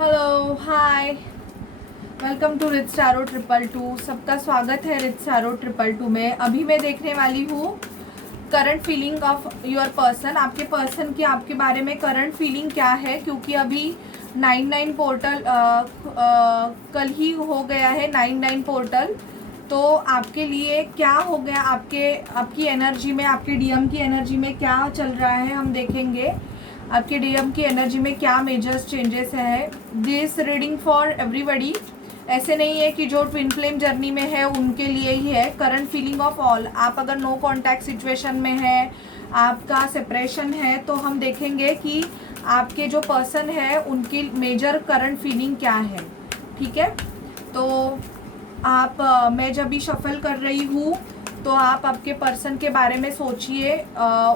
Hello hi, welcome to rich tarot 222। सबका स्वागत है रिच टैरो 222 में। अभी मैं देखने वाली हूँ current feeling of your person. आपके पर्सन की आपके बारे में करंट फीलिंग क्या है, क्योंकि अभी 99 पोर्टल कल ही हो गया है 99 पोर्टल। तो आपके लिए क्या हो गया, आपकी एनर्जी में, आपके डीएम की एनर्जी में क्या चल रहा है हम देखेंगे। आपके डीएम की एनर्जी में क्या मेजर्स चेंजेस है। दिस रीडिंग फॉर एवरीबडी, ऐसे नहीं है कि जो ट्विन फ्लेम जर्नी में है उनके लिए ही है। Current feeling of all. आप अगर नो कांटेक्ट सिचुएशन में है, आपका सेपरेशन है, तो हम देखेंगे कि आपके जो पर्सन है उनकी मेजर करंट फीलिंग क्या है। ठीक है, तो आप मैं जब भी शफल कर रही हूँ तो आप आपके पर्सन के बारे में सोचिए।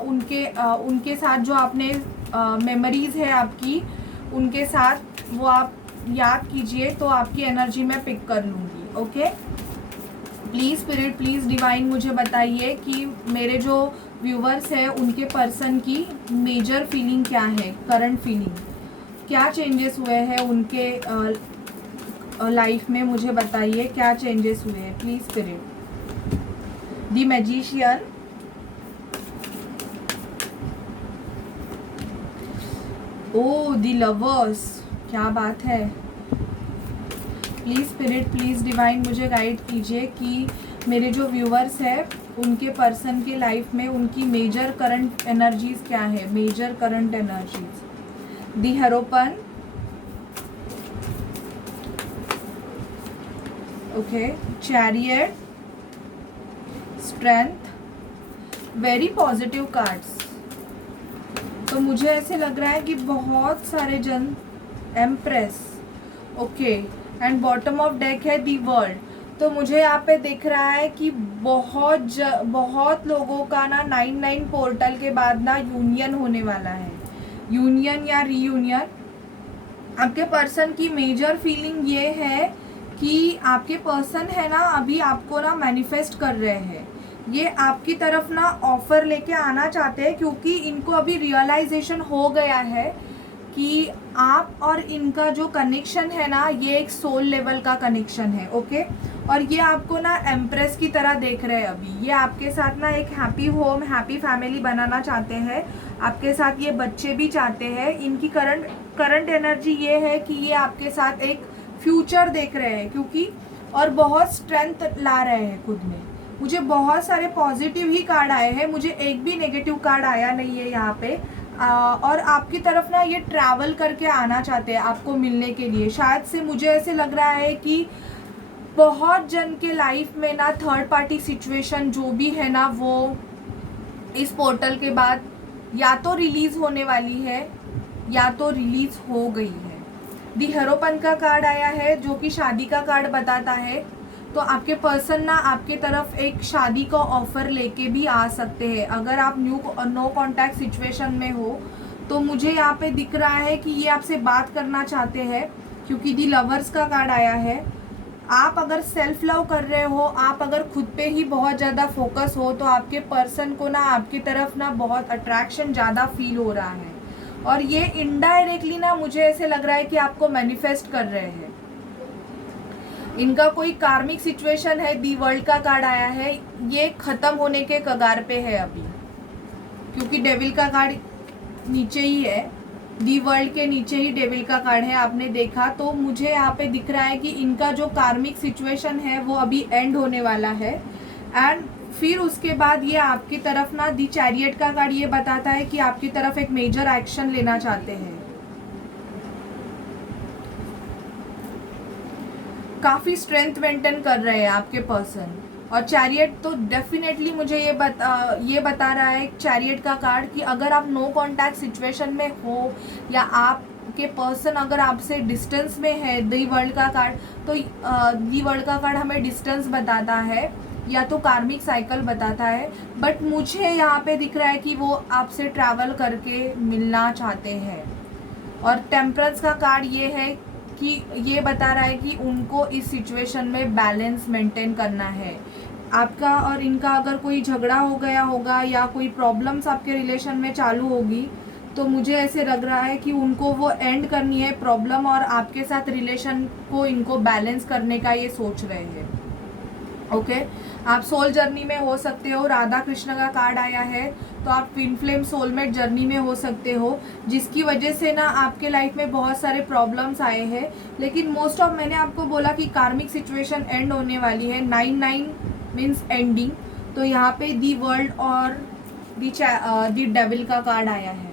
उनके साथ जो आपने मेमोरीज है आपकी, उनके साथ वो आप याद कीजिए, तो आपकी एनर्जी मैं पिक कर लूँगी। Okay, please spirit, please divine, मुझे बताइए कि मेरे जो व्यूवर्स हैं उनके पर्सन की मेजर फीलिंग क्या है, करंट फीलिंग क्या चेंजेस हुए हैं उनके लाइफ में। मुझे बताइए क्या चेंजेस हुए हैं, please spirit. The magician, oh the lovers, क्या बात है। प्लीज़ स्पिरिट, प्लीज़ डिवाइन, मुझे गाइड कीजिए कि मेरे जो व्यूवर्स हैं उनके पर्सन के लाइफ में उनकी मेजर करंट एनर्जीज क्या है, major current energies. The hierophant, okay, chariot, strength, very positive cards. तो मुझे ऐसे लग रहा है कि बहुत सारे जन, empress, okay, and bottom of deck है दी वर्ल्ड। तो मुझे यहाँ पे दिख रहा है कि बहुत लोगों का ना 99 पोर्टल के बाद ना यूनियन होने वाला है, यूनियन या रीयूनियन। आपके पर्सन की मेजर फीलिंग ये है कि आपके पर्सन है ना अभी आपको ना मैनिफेस्ट कर रहे हैं, ये आपकी तरफ ना ऑफर लेके आना चाहते हैं, क्योंकि इनको अभी रियलाइजेशन हो गया है कि आप और इनका जो कनेक्शन है ना, ये एक सोल लेवल का कनेक्शन है। ओके, और ये आपको ना एम्प्रेस की तरह देख रहे हैं अभी। ये आपके साथ ना एक हैप्पी होम, हैप्पी फैमिली बनाना चाहते हैं, आपके साथ ये बच्चे भी चाहते हैं। इनकी करंट एनर्जी ये है कि ये आपके साथ एक फ्यूचर देख रहे हैं, क्योंकि और बहुत स्ट्रेंथ ला रहे हैं खुद में। मुझे बहुत सारे पॉजिटिव ही कार्ड आए हैं, मुझे एक भी नेगेटिव कार्ड आया नहीं है यहाँ पे। और आपकी तरफ ना ये ट्रैवल करके आना चाहते हैं आपको मिलने के लिए। शायद से मुझे ऐसे लग रहा है कि बहुत जन के लाइफ में ना थर्ड पार्टी सिचुएशन जो भी है ना, वो इस पोर्टल के बाद या तो रिलीज होने वाली है या तो रिलीज हो गई है। दी हेरोपन का कार्ड आया है जो कि शादी का कार्ड बताता है। तो आपके पर्सन ना आपके तरफ एक शादी का ऑफर लेके भी आ सकते हैं अगर आप नो कांटेक्ट सिचुएशन में हो। तो मुझे यहाँ पे दिख रहा है कि ये आपसे बात करना चाहते हैं, क्योंकि दी लवर्स का कार्ड आया है। आप अगर सेल्फ लव कर रहे हो, आप अगर खुद पे ही बहुत ज़्यादा फोकस हो, तो आपके पर्सन को ना आपकी तरफ ना बहुत अट्रैक्शन ज़्यादा फील हो रहा है, और ये इनडायरेक्टली ना मुझे ऐसे लग रहा है कि आपको मैनिफेस्ट कर रहे हैं। इनका कोई कार्मिक सिचुएशन है, दी वर्ल्ड का कार्ड आया है, ये खत्म होने के कगार पे है अभी, क्योंकि डेविल का कार्ड नीचे ही है, दी वर्ल्ड के नीचे ही डेविल का कार्ड है, आपने देखा। तो मुझे यहाँ पे दिख रहा है कि इनका जो कार्मिक सिचुएशन है वो अभी एंड होने वाला है, एंड फिर उसके बाद ये आपकी तरफ ना, दी चैरियट का कार्ड ये बताता है कि आपकी तरफ एक मेजर एक्शन लेना चाहते हैं। काफ़ी स्ट्रेंथ मेंटेन कर रहे हैं आपके पर्सन। और चैरियट तो डेफिनेटली मुझे ये बता रहा है चैरियट का कार्ड कि अगर आप नो कांटेक्ट सिचुएशन में हो, या आपके पर्सन अगर आपसे डिस्टेंस में है, दी वर्ल्ड का कार्ड, तो दी वर्ल्ड का कार्ड हमें डिस्टेंस बताता है या तो कार्मिक साइकिल बताता है। बट मुझे यहाँ पे दिख रहा है कि वो आपसे ट्रैवल करके मिलना चाहते हैं। और टेम्परेंस का कार्ड ये है कि ये बता रहा है कि उनको इस सिचुएशन में बैलेंस मेंटेन करना है। आपका और इनका अगर कोई झगड़ा हो गया होगा या कोई प्रॉब्लम्स आपके रिलेशन में चालू होगी, तो मुझे ऐसे लग रहा है कि उनको वो एंड करनी है प्रॉब्लम, और आपके साथ रिलेशन को इनको बैलेंस करने का ये सोच रहे हैं। ओके आप सोल जर्नी में हो सकते हो। राधा कृष्ण का कार्ड आया है, तो आप ट्विन फ्लेम सोलमेट जर्नी में हो सकते हो, जिसकी वजह से ना आपके लाइफ में बहुत सारे प्रॉब्लम्स आए हैं। लेकिन मोस्ट ऑफ, मैंने आपको बोला कि कार्मिक सिचुएशन एंड होने वाली है। 9 मीन्स एंडिंग। तो यहाँ पे दी वर्ल्ड और दी डेविल का कार्ड आया है।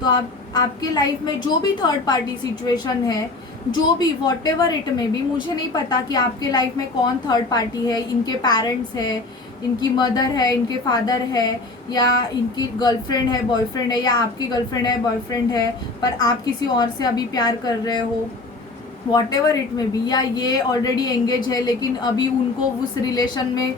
तो आपके लाइफ में जो भी थर्ड पार्टी सिचुएशन है, जो भी वॉट एवर इट में भी, मुझे नहीं पता कि आपके लाइफ में कौन थर्ड पार्टी है, इनके पेरेंट्स है, इनकी मदर है, इनके फादर है, या इनकी गर्लफ्रेंड है, बॉयफ्रेंड है, या आपकी गर्लफ्रेंड है, बॉयफ्रेंड है, पर आप किसी और से अभी प्यार कर रहे हो, वॉट एवर इट में भी, या ये ऑलरेडी एंगेज है लेकिन अभी उनको उस रिलेशन में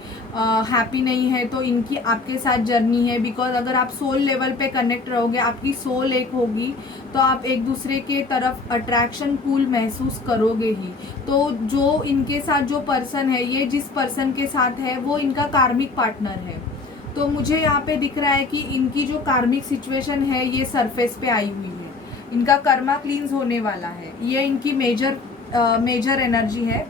हैप्पी नहीं है, तो इनकी आपके साथ जर्नी है। बिकॉज अगर आप सोल लेवल पे कनेक्ट रहोगे, आपकी सोल एक होगी, तो आप एक दूसरे के तरफ अट्रैक्शन पुल महसूस करोगे ही। तो जो इनके साथ जो पर्सन है, ये जिस पर्सन के साथ है वो इनका कार्मिक पार्टनर है। तो मुझे यहाँ पे दिख रहा है कि इनकी जो कार्मिक सिचुएशन है ये सरफेस पे आई हुई है। इनका कर्मा क्लींस होने वाला है, ये इनकी मेजर एनर्जी है।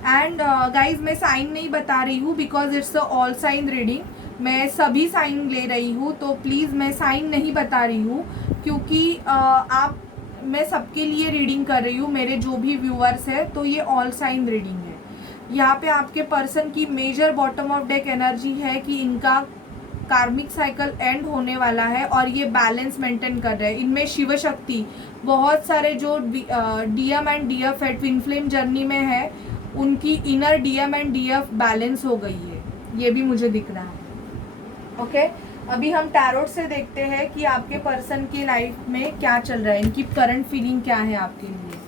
एंड गाइज मैं साइन नहीं बता रही हूँ because it's a all sign reading, मैं सभी साइन ले रही हूँ, तो प्लीज़ मैं साइन नहीं बता रही हूँ, क्योंकि मैं सबके लिए रीडिंग कर रही हूँ, मेरे जो भी व्यूअर्स है, तो ये ऑल साइन रीडिंग है। यहाँ पे आपके पर्सन की major bottom of deck energy है कि इनका कार्मिक साइकिल एंड होने वाला है और ये बैलेंस मेंटेन कर रहे हैं। इनमें शिव शक्ति, बहुत सारे जो डीएम एंड डीएफ है, ट्विन फ्लेम जर्नी में है, उनकी inner DM and DF balance हो गई है, ये भी मुझे दिख रहा है। ओके अभी हम टैरोट से देखते हैं कि आपके पर्सन की लाइफ में क्या चल रहा है, इनकी करंट फीलिंग क्या है आपके लिए।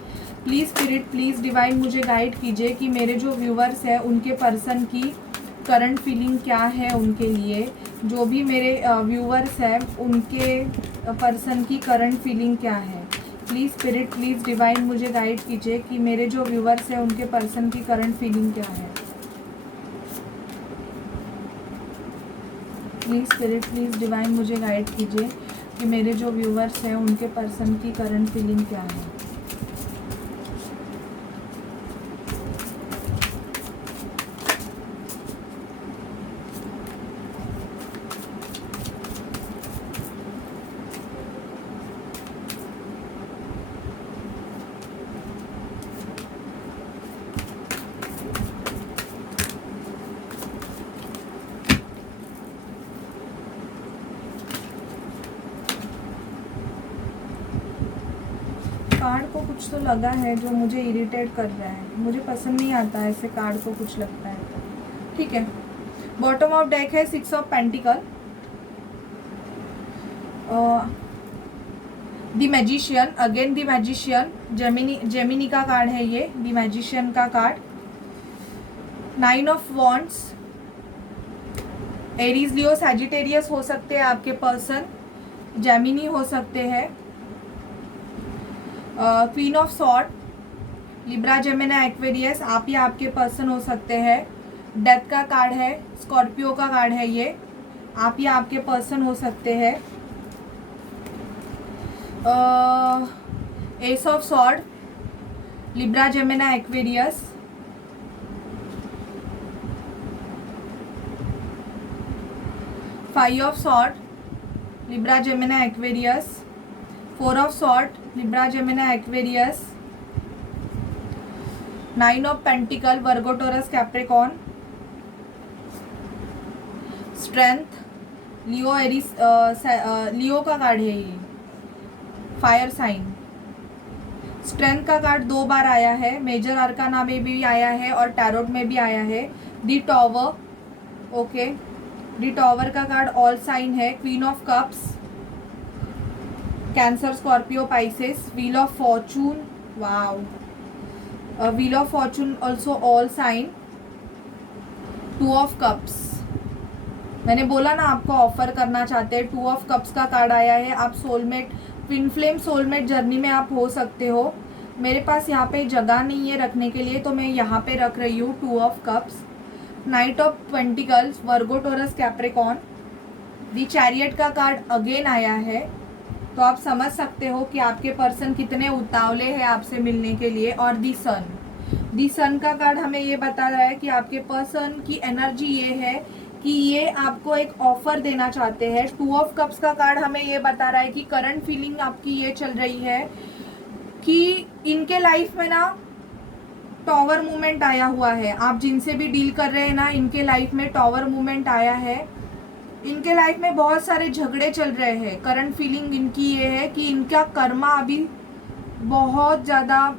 प्लीज़ स्पिरिट, प्लीज़ डिवाइन मुझे गाइड कीजिए कि मेरे जो व्यूवर्स हैं उनके पर्सन की करंट फीलिंग क्या है उनके लिए। जो भी मेरे व्यूवर्स हैं उनके पर्सन की करंट फीलिंग क्या है। प्लीज़ स्पिरिट, प्लीज़ डिवाइन मुझे गाइड कीजिए कि मेरे जो व्यूवर्स हैं उनके पर्सन की करंट फीलिंग क्या है। प्लीज़ स्पिरिट, प्लीज़ डिवाइन मुझे गाइड कीजिए कि मेरे जो व्यूवर्स हैं उनके पर्सन की करंट फीलिंग क्या है। कार्ड को कुछ तो लगा है जो मुझे इरिटेट कर रहा है, मुझे पसंद नहीं आता है ऐसे कार्ड को कुछ लगता है तो ठीक है। बॉटम ऑफ डेक है 6 of pentacle, the magician, again the magician, Gemini का कार्ड है ये, द मैजिशियन का card. 9 of wands, Aries, Leo, Sagittarius हो सकते हैं आपके पर्सन, जेमिनी हो सकते हैं। Queen of sword, Libra, Gemini, Aquarius, आप या आपके पर्सन हो सकते हैं। डेथ का कार्ड है, स्कॉर्पियो का कार्ड है ये, आप या आपके पर्सन हो सकते हैं। Ace of sword, Libra, Gemini, Aquarius. Five of sword, Libra, Gemini, Aquarius. 4 of sword, Libra, Gemini, Aquarius. 9 of pentacle, Virgo, Taurus, Capricorn. Strength, Leo, Aries, Leo का कार्ड है ये, फायर साइन। स्ट्रेंथ का card 2 बार आया है, major आर्काना में भी आया है और टैरोट में भी आया है। The tower, okay, the tower का कार्ड ऑल साइन है। Queen of cups, cancer, scorpio, pisces. Wheel of fortune, wow, wheel of fortune also all sign. 2 of cups, मैंने बोला ना आपको ऑफर करना चाहते हैं। 2 ऑफ कप्स का कार्ड आया है, आप soulmate, twin flame soulmate journey में आप हो सकते हो। मेरे पास यहाँ पे जगह नहीं है रखने के लिए, तो मैं यहाँ पे रख रही हूँ 2 of cups. Night of pentacles, Virgo, Taurus, Capricorn. The chariot का कार्ड अगेन आया है, तो आप समझ सकते हो कि आपके पर्सन कितने उतावले हैं आपसे मिलने के लिए। और दी सन का कार्ड हमें ये बता रहा है कि आपके पर्सन की एनर्जी ये है कि ये आपको एक ऑफर देना चाहते हैं। 2 ऑफ कप्स का कार्ड हमें ये बता रहा है कि करंट फीलिंग आपकी ये चल रही है कि इनके लाइफ में ना टॉवर मूवमेंट आया हुआ है। आप जिनसे भी डील कर रहे हैं ना, इनके लाइफ में टॉवर मूवमेंट आया है। इनके लाइफ में बहुत सारे झगड़े चल रहे हैं। करंट फीलिंग इनकी ये है कि इनका कर्मा अभी बहुत ज़्यादा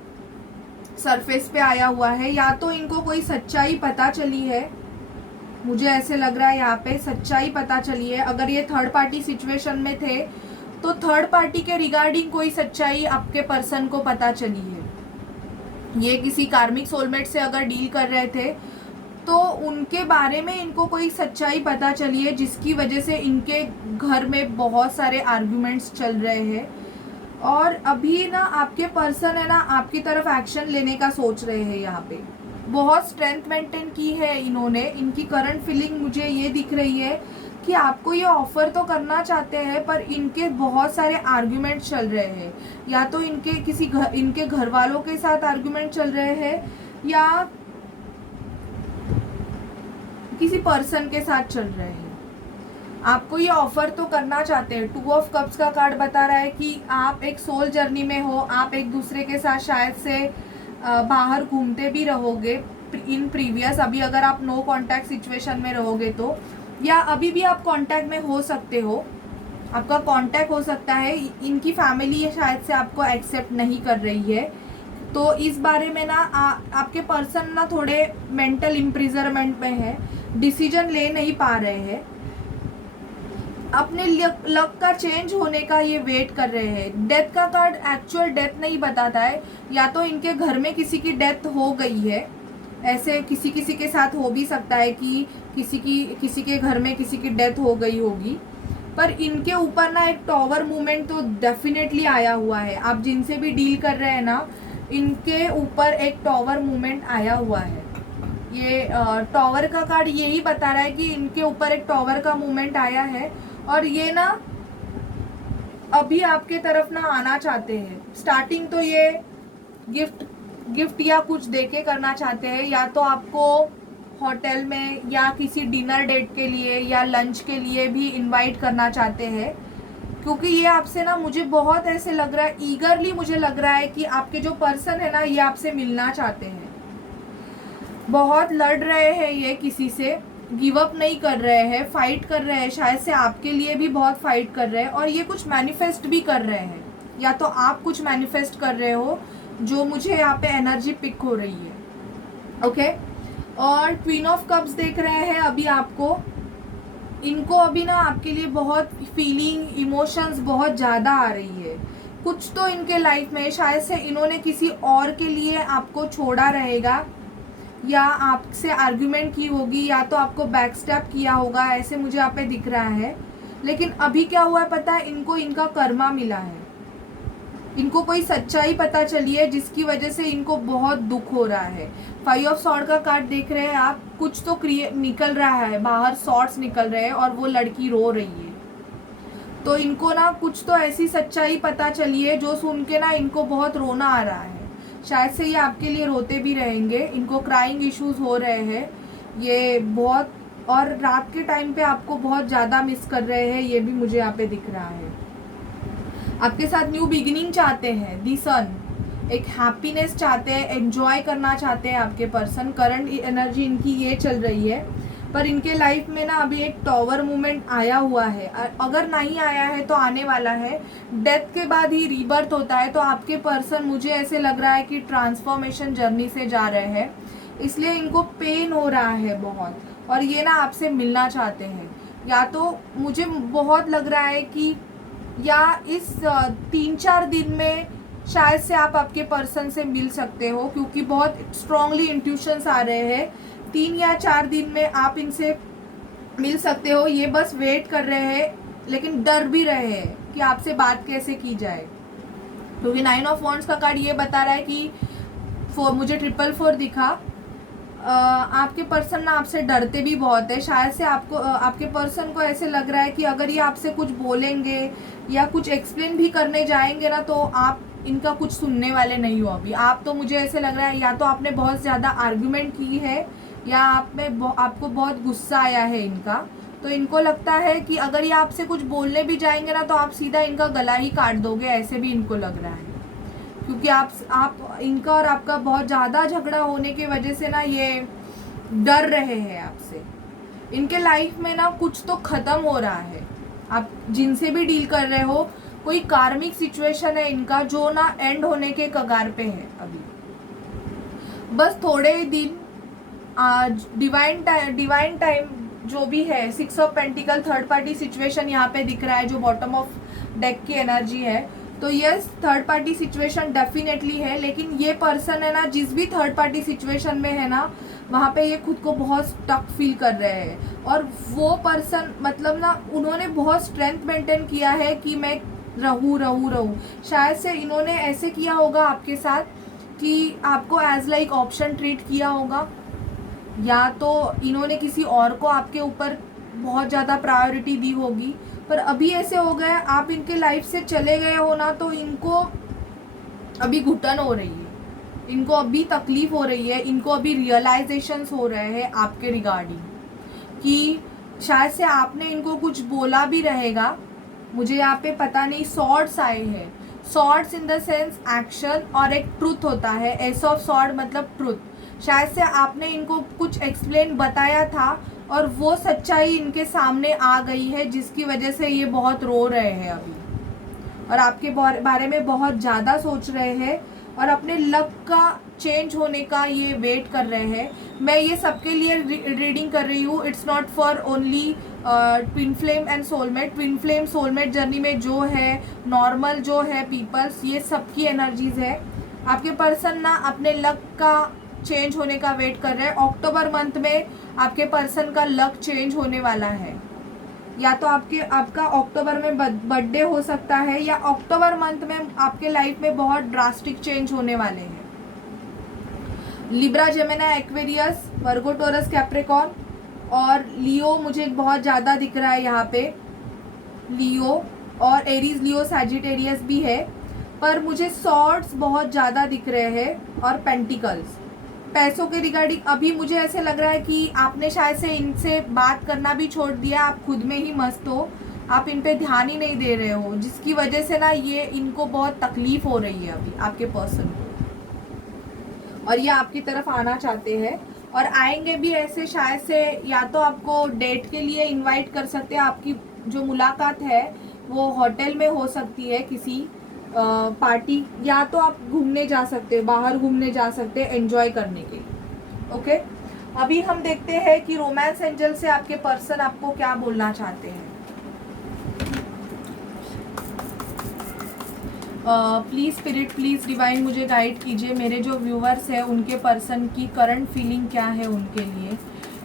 सरफेस पे आया हुआ है। या तो इनको कोई सच्चाई पता चली है, मुझे ऐसे लग रहा है यहाँ पे सच्चाई पता चली है। अगर ये थर्ड पार्टी सिचुएशन में थे तो थर्ड पार्टी के रिगार्डिंग कोई सच्चाई आपके पर्सन को पता चली है। ये किसी कार्मिक सोलमेट से अगर डील कर रहे थे तो उनके बारे में इनको कोई सच्चाई पता चली है, जिसकी वजह से इनके घर में बहुत सारे आर्ग्यूमेंट्स चल रहे हैं। और अभी ना आपके पर्सन है ना आपकी तरफ एक्शन लेने का सोच रहे हैं। यहाँ पे बहुत स्ट्रेंथ मेंटेन की है इन्होंने। इनकी करंट फीलिंग मुझे ये दिख रही है कि आपको ये ऑफर तो करना चाहते हैं, पर इनके बहुत सारे आर्ग्यूमेंट चल रहे हैं। या तो इनके घर वालों के साथ आर्ग्यूमेंट चल रहे हैं या किसी पर्सन के साथ चल रहे हैं। आपको ये ऑफर तो करना चाहते हैं। 2 ऑफ कप्स का कार्ड बता रहा है कि आप एक सोल जर्नी में हो। आप एक दूसरे के साथ शायद से बाहर घूमते भी रहोगे इन प्रीवियस। अभी अगर आप नो कांटेक्ट सिचुएशन में रहोगे तो, या अभी भी आप कांटेक्ट में हो सकते हो, आपका कांटेक्ट हो सकता है। इनकी फैमिली शायद से आपको एक्सेप्ट नहीं कर रही है। तो इस बारे में ना आपके पर्सन ना थोड़े मेंटल इम्प्रिजरमेंट में है, डिसीजन ले नहीं पा रहे हैं। अपने लक का चेंज होने का ये वेट कर रहे हैं। डेथ का कार्ड एक्चुअल डेथ नहीं बताता है। या तो इनके घर में किसी की डेथ हो गई है, ऐसे किसी के साथ हो भी सकता है कि किसी के घर में किसी की डेथ हो गई होगी। पर इनके ऊपर ना एक टॉवर मूवमेंट तो डेफिनेटली आया हुआ है। आप जिनसे भी डील कर रहे हैं ना, इनके ऊपर एक टॉवर मूवमेंट आया हुआ है। ये टॉवर का कार्ड यही बता रहा है कि इनके ऊपर एक टॉवर का मूवमेंट आया है और ये ना अभी आपके तरफ ना आना चाहते हैं। स्टार्टिंग तो ये गिफ्ट या कुछ देके करना चाहते हैं, या तो आपको होटल में या किसी डिनर डेट के लिए या लंच के लिए भी इनवाइट करना चाहते हैं। क्योंकि ये आपसे ना मुझे बहुत ऐसे लग रहा है, ईगरली मुझे लग रहा है कि आपके जो पर्सन है ना ये आपसे मिलना चाहते हैं। बहुत लड़ रहे हैं ये किसी से, गिव अप नहीं कर रहे हैं, फाइट कर रहे हैं। शायद से आपके लिए भी बहुत फाइट कर रहे हैं और ये कुछ मैनिफेस्ट भी कर रहे हैं। या तो आप कुछ मैनिफेस्ट कर रहे हो, जो मुझे यहाँ पे एनर्जी पिक हो रही है। ओके, और क्वीन ऑफ कप्स देख रहे हैं अभी आपको। इनको अभी ना आपके लिए बहुत फीलिंग, इमोशंस बहुत ज़्यादा आ रही है। कुछ तो इनके लाइफ में शायद से इन्होंने किसी और के लिए आपको छोड़ा रहेगा, या आपसे आर्ग्यूमेंट की होगी, या तो आपको बैकस्टैप किया होगा, ऐसे मुझे यहाँ पे दिख रहा है। लेकिन अभी क्या हुआ है पता है, इनको इनका कर्मा मिला है। इनको कोई सच्चाई पता चली है जिसकी वजह से इनको बहुत दुख हो रहा है। 5 ऑफ सॉर्ड का कार्ड देख रहे हैं आप। कुछ तो निकल रहा है बाहर, सॉर्ड्स निकल रहे हैं और वो लड़की रो रही है। तो इनको ना कुछ तो ऐसी सच्चाई पता चली है जो सुन के ना इनको बहुत रोना आ रहा है। शायद से ये आपके लिए रोते भी रहेंगे। इनको क्राइंग इश्यूज हो रहे हैं ये बहुत, और रात के टाइम पे आपको बहुत ज़्यादा मिस कर रहे हैं, ये भी मुझे यहाँ पे दिख रहा है। आपके साथ न्यू बिगिनिंग चाहते हैं। दी सन एक हैप्पीनेस चाहते हैं, एंजॉय करना चाहते हैं आपके पर्सन। करंट एनर्जी इनकी ये चल रही है, पर इनके लाइफ में ना अभी एक टॉवर मूवमेंट आया हुआ है। अगर नहीं आया है तो आने वाला है। डेथ के बाद ही रीबर्थ होता है। तो आपके पर्सन मुझे ऐसे लग रहा है कि ट्रांसफॉर्मेशन जर्नी से जा रहे हैं, इसलिए इनको पेन हो रहा है बहुत, और ये ना आपसे मिलना चाहते हैं। या तो मुझे बहुत लग रहा है कि या इस 3-4 दिन में शायद से आप आपके पर्सन से मिल सकते हो, क्योंकि बहुत स्ट्रांगली इंट्यूशंस आ रहे हैं। 3 या 4 दिन में आप इनसे मिल सकते हो। ये बस वेट कर रहे हैं, लेकिन डर भी रहे हैं कि आपसे बात कैसे की जाए। क्योंकि 9 ऑफ वॉन्ड्स का कार्ड ये बता रहा है कि मुझे 444 दिखा। आपके पर्सन ना आपसे डरते भी बहुत है। शायद से आपको आपके पर्सन को ऐसे लग रहा है कि अगर ये आपसे कुछ बोलेंगे या कुछ एक्सप्लेन भी करने जाएंगे ना, तो आप इनका कुछ सुनने वाले नहीं हो अभी। आप तो मुझे ऐसे लग रहा है या तो आपने बहुत ज़्यादा आर्ग्यूमेंट की है या आपको बहुत गुस्सा आया है इनका। तो इनको लगता है कि अगर ये आपसे कुछ बोलने भी जाएंगे ना, तो आप सीधा इनका गला ही काट दोगे, ऐसे भी इनको लग रहा है। क्योंकि आप इनका और आपका बहुत ज़्यादा झगड़ा होने की वजह से ना ये डर रहे हैं आपसे। इनके लाइफ में ना कुछ तो ख़त्म हो रहा है। आप जिनसे भी डील कर रहे हो, कोई कार्मिक सिचुएशन है इनका जो ना एंड होने के कगार पे है अभी। बस थोड़े ही दिन, आज डिवाइन टाइम जो भी है, 6 of pentacle third party situation यहाँ पे दिख रहा है जो बॉटम ऑफ डेक की एनर्जी है। तो yes, third party situation definitely है, लेकिन ये पर्सन है ना, जिस भी थर्ड पार्टी सिचुएशन में है ना, वहाँ पे ये खुद को बहुत स्टक फील कर रहे हैं। और वो पर्सन मतलब ना, उन्होंने बहुत स्ट्रेंथ मेंटेन किया है कि मैं रहूँ। शायद से इन्होंने ऐसे किया होगा आपके साथ कि आपको एज लाइक ऑप्शन ट्रीट किया होगा, या तो इन्होंने किसी और को आपके ऊपर बहुत ज़्यादा प्रायोरिटी दी होगी। पर अभी ऐसे हो गया, आप इनके लाइफ से चले गए हो ना, तो इनको अभी घुटन हो रही है, इनको अभी तकलीफ हो रही है, इनको अभी रियलाइजेशंस हो रहे हैं आपके रिगार्डिंग कि शायद से आपने इनको कुछ बोला भी रहेगा। मुझे यहाँ पे पता नहीं, सॉर्ड्स आए हैं, swords in the sense action, और एक ट्रूथ होता है, एस ऑफ सॉर्ड मतलब ट्रूथ। शायद से आपने इनको कुछ एक्सप्लेन बताया था और वो सच्चाई इनके सामने आ गई है, जिसकी वजह से ये बहुत रो रहे हैं अभी और आपके बारे में बहुत ज़्यादा सोच रहे हैं और अपने लक का चेंज होने का ये वेट कर रहे हैं। मैं ये सबके लिए रीडिंग कर रही हूँ, it's not for only twin flame and soulmate. Twin flame soulmate journey में जो है, नॉर्मल जो है पीपल्स, ये सबकी एनर्जीज है। आपके पर्सन ना अपने लक का चेंज होने का वेट कर रहे हैं। अक्टूबर मंथ में आपके पर्सन का लक चेंज होने वाला है, या तो आपका अक्टूबर में बर्थडे हो सकता है, या अक्टूबर मंथ में आपके लाइफ में बहुत ड्रास्टिक चेंज होने वाले हैं। लिब्रा, जेमिनी, एक्वेरियस, वर्गो, टॉरस, कैप्रिकॉर्न और लियो मुझे बहुत ज़्यादा दिख रहा है यहाँ पे, लियो और एरीज, लियो, सैजिटेरियस भी है, पर मुझे सॉर्ड्स बहुत ज़्यादा दिख रहे हैं और पेंटिकल्स। पैसों के रिगार्डिंग अभी मुझे ऐसे लग रहा है कि आपने शायद से इनसे बात करना भी छोड़ दिया, आप खुद में ही मस्त हो, आप इन पे ध्यान ही नहीं दे रहे हो, जिसकी वजह से ना ये इनको बहुत तकलीफ हो रही है अभी आपके पर्सन को, और ये आपकी तरफ आना चाहते हैं और आएंगे भी ऐसे। शायद से या तो आपको डेट के लिए इनवाइट कर सकते हैं, आपकी जो मुलाकात है वो होटल में हो सकती है, किसी पार्टी, या तो आप घूमने जा सकते हैं, बाहर घूमने जा सकते हैं एंजॉय करने के लिए। ओके, अभी हम देखते हैं कि रोमांस एंजल से आपके पर्सन आपको क्या बोलना चाहते हैं। प्लीज़ स्पिरिट, प्लीज़ डिवाइन मुझे गाइड कीजिए, मेरे जो व्यूवर्स हैं उनके पर्सन की करंट फीलिंग क्या है उनके लिए।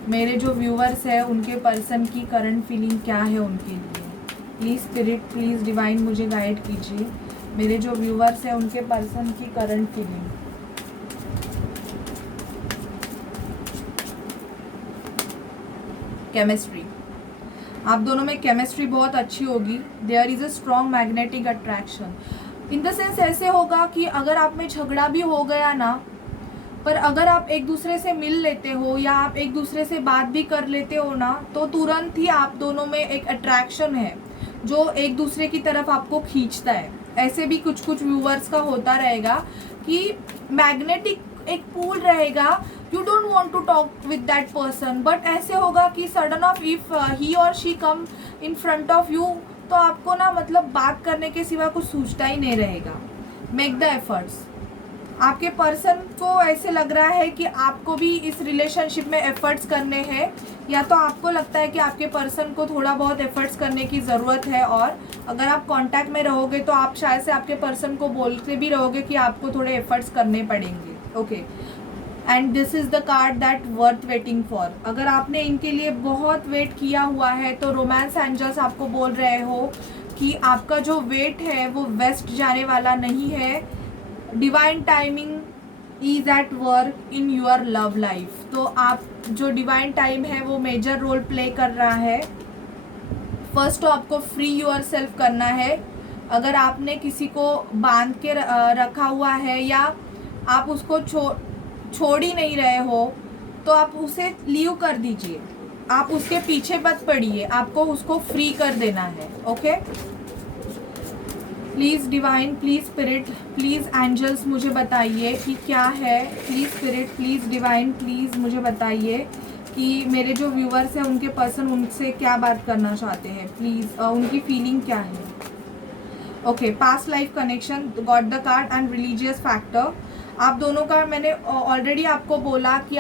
मेरे जो व्यूवर्स हैं उनके पर्सन की करंट फीलिंग क्या है उनके लिए। प्लीज़ स्पिरिट, प्लीज़ डिवाइन मुझे गाइड कीजिए, मेरे जो व्यूवर्स हैं उनके पर्सन की करंट फीलिंग। केमिस्ट्री, आप दोनों में केमिस्ट्री बहुत अच्छी होगी। There is a strong magnetic attraction, in the sense ऐसे होगा कि अगर आप में झगड़ा भी हो गया ना, पर अगर आप एक दूसरे से मिल लेते हो या आप एक दूसरे से बात भी कर लेते हो ना, तो तुरंत ही आप दोनों में एक अट्रैक्शन है जो एक दूसरे की तरफ आपको खींचता है। ऐसे भी कुछ कुछ व्यूवर्स का होता रहेगा कि मैग्नेटिक एक पुल रहेगा, you don't want to talk with that person, but ऐसे होगा कि सडन ऑफ इफ ही और she come in front of you, तो आपको ना मतलब बात करने के सिवा कुछ सूझता ही नहीं रहेगा। Make the efforts. आपके पर्सन को ऐसे लग रहा है कि आपको भी इस रिलेशनशिप में एफर्ट्स करने हैं, या तो आपको लगता है कि आपके पर्सन को थोड़ा बहुत एफर्ट्स करने की ज़रूरत है, और अगर आप कांटेक्ट में रहोगे तो आप शायद से आपके पर्सन को बोलते भी रहोगे कि आपको थोड़े एफर्ट्स करने पड़ेंगे। Okay, and this is the card that worth waiting for. अगर आपने इनके लिए बहुत वेट किया हुआ है तो रोमांस एंजल्स आपको बोल रहे हो कि आपका जो वेट है वो वेस्ट जाने वाला नहीं है। Divine timing is at work in your love life. तो आप जो डिवाइन टाइम है वो मेजर रोल प्ले कर रहा है। फर्स्ट तो आपको फ्री योर सेल्फ करना है। अगर आपने किसी को बांध के रखा हुआ है या आप उसको छोड़ ही नहीं रहे हो तो आप उसे लीव कर दीजिए, आप उसके पीछे मत पड़िए, आपको उसको फ्री कर देना है। Okay, please divine, please spirit, please angels मुझे बताइए कि क्या है। Please spirit, please divine, please मुझे बताइए कि मेरे जो व्यूअर्स हैं उनके पर्सन उनसे क्या बात करना चाहते हैं। प्लीज़ उनकी फीलिंग क्या है। Okay, past life connection, got the card and religious factor. आप दोनों का मैंने ऑलरेडी आपको बोला कि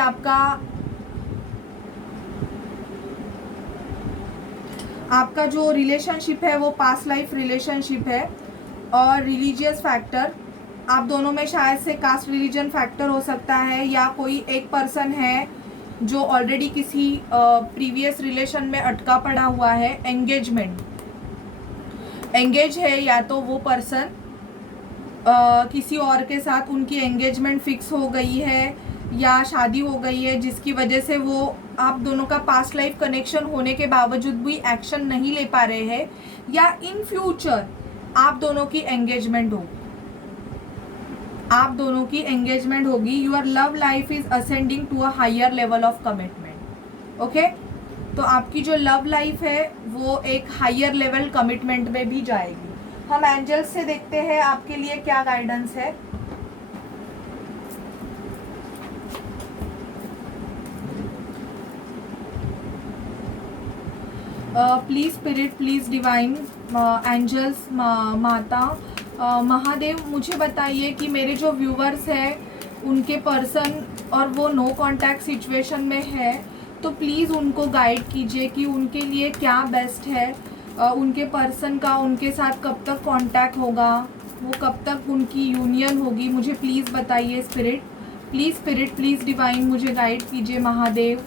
आपका जो रिलेशनशिप है वो पास्ट लाइफ रिलेशनशिप है। और रिलीजियस फैक्टर, आप दोनों में शायद से कास्ट रिलीजन फैक्टर हो सकता है, या कोई एक पर्सन है जो ऑलरेडी किसी प्रीवियस रिलेशन में अटका पड़ा हुआ है। एंगेज है, या तो वो पर्सन किसी और के साथ उनकी एंगेजमेंट फिक्स हो गई है या शादी हो गई है, जिसकी वजह से वो आप दोनों का पास्ट लाइफ कनेक्शन होने के बावजूद भी एक्शन नहीं ले पा रहे हैं, या इन फ्यूचर आप दोनों की एंगेजमेंट होगी। Your love life is ascending to a higher level of commitment. Okay, तो आपकी जो लव लाइफ है वो एक हायर लेवल कमिटमेंट में भी जाएगी। हम एंजल्स से देखते हैं आपके लिए क्या गाइडेंस है। Please spirit, please divine, angels, माता, महादेव, मुझे बताइए कि मेरे जो व्यूवर्स हैं उनके पर्सन और वो नो कांटेक्ट सिचुएशन में है, तो प्लीज़ उनको गाइड कीजिए कि उनके लिए क्या बेस्ट है। उनके पर्सन का उनके साथ कब तक कांटेक्ट होगा, वो कब तक उनकी यूनियन होगी, मुझे प्लीज़ बताइए spirit. Please spirit, please divine, मुझे गाइड कीजिए महादेव।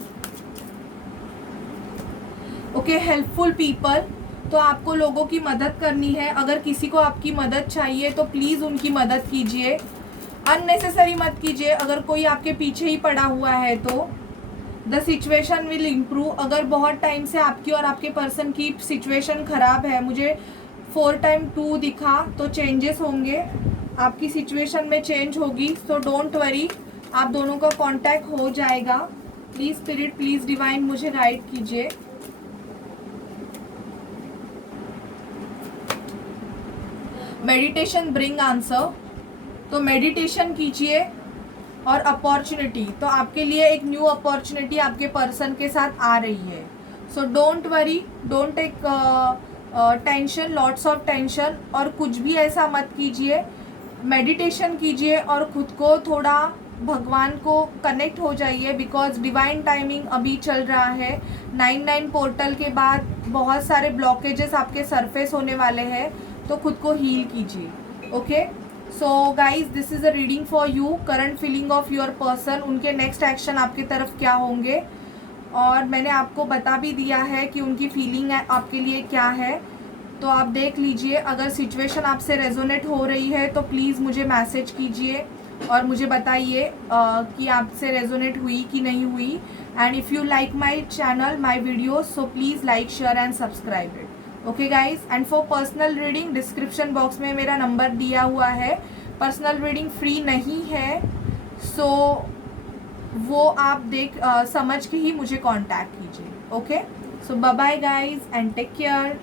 ओके, हेल्पफुल पीपल, तो आपको लोगों की मदद करनी है। अगर किसी को आपकी मदद चाहिए तो प्लीज़ उनकी मदद कीजिए, अननेसेसरी मत कीजिए। अगर कोई आपके पीछे ही पड़ा हुआ है तो द सिचुएशन विल इम्प्रूव। अगर बहुत टाइम से आपकी और आपके पर्सन की सिचुएशन ख़राब है, मुझे 4 टाइम 2 दिखा, तो चेंजेस होंगे, आपकी सिचुएशन में चेंज होगी। सो डोंट वरी, आप दोनों का कांटेक्ट हो जाएगा। प्लीज़ स्पिरिट, प्लीज़ डिवाइन, मुझे गाइड कीजिए। मेडिटेशन ब्रिंग आंसर, तो मेडिटेशन कीजिए। और अपॉर्चुनिटी, तो आपके लिए एक न्यू अपॉर्चुनिटी आपके पर्सन के साथ आ रही है। So don't worry, don't take tension, lots of tension, और कुछ भी ऐसा मत कीजिए। मेडिटेशन कीजिए और खुद को थोड़ा भगवान को कनेक्ट हो जाइए, बिकॉज डिवाइन टाइमिंग अभी चल रहा है। 9/9 पोर्टल के बाद बहुत सारे ब्लॉकेजेस आपके सरफेस होने वाले हैं, तो खुद को हील कीजिए। Okay, so guys, this is a reading for you. Current feeling of your person, उनके नेक्स्ट एक्शन आपकी तरफ क्या होंगे, और मैंने आपको बता भी दिया है कि उनकी फीलिंग आपके लिए क्या है, तो आप देख लीजिए। अगर सिचुएशन आपसे रेजोनेट हो रही है तो प्लीज़ मुझे मैसेज कीजिए और मुझे बताइए कि आपसे रेजोनेट हुई कि नहीं हुई। And if you like my channel, my videos, so please like, share and subscribe it. Okay guys, and for personal reading description box में मेरा नंबर दिया हुआ है। पर्सनल रीडिंग फ्री नहीं है, सो वो आप समझ के ही मुझे कांटेक्ट कीजिए। Okay, so bye bye guys and take care.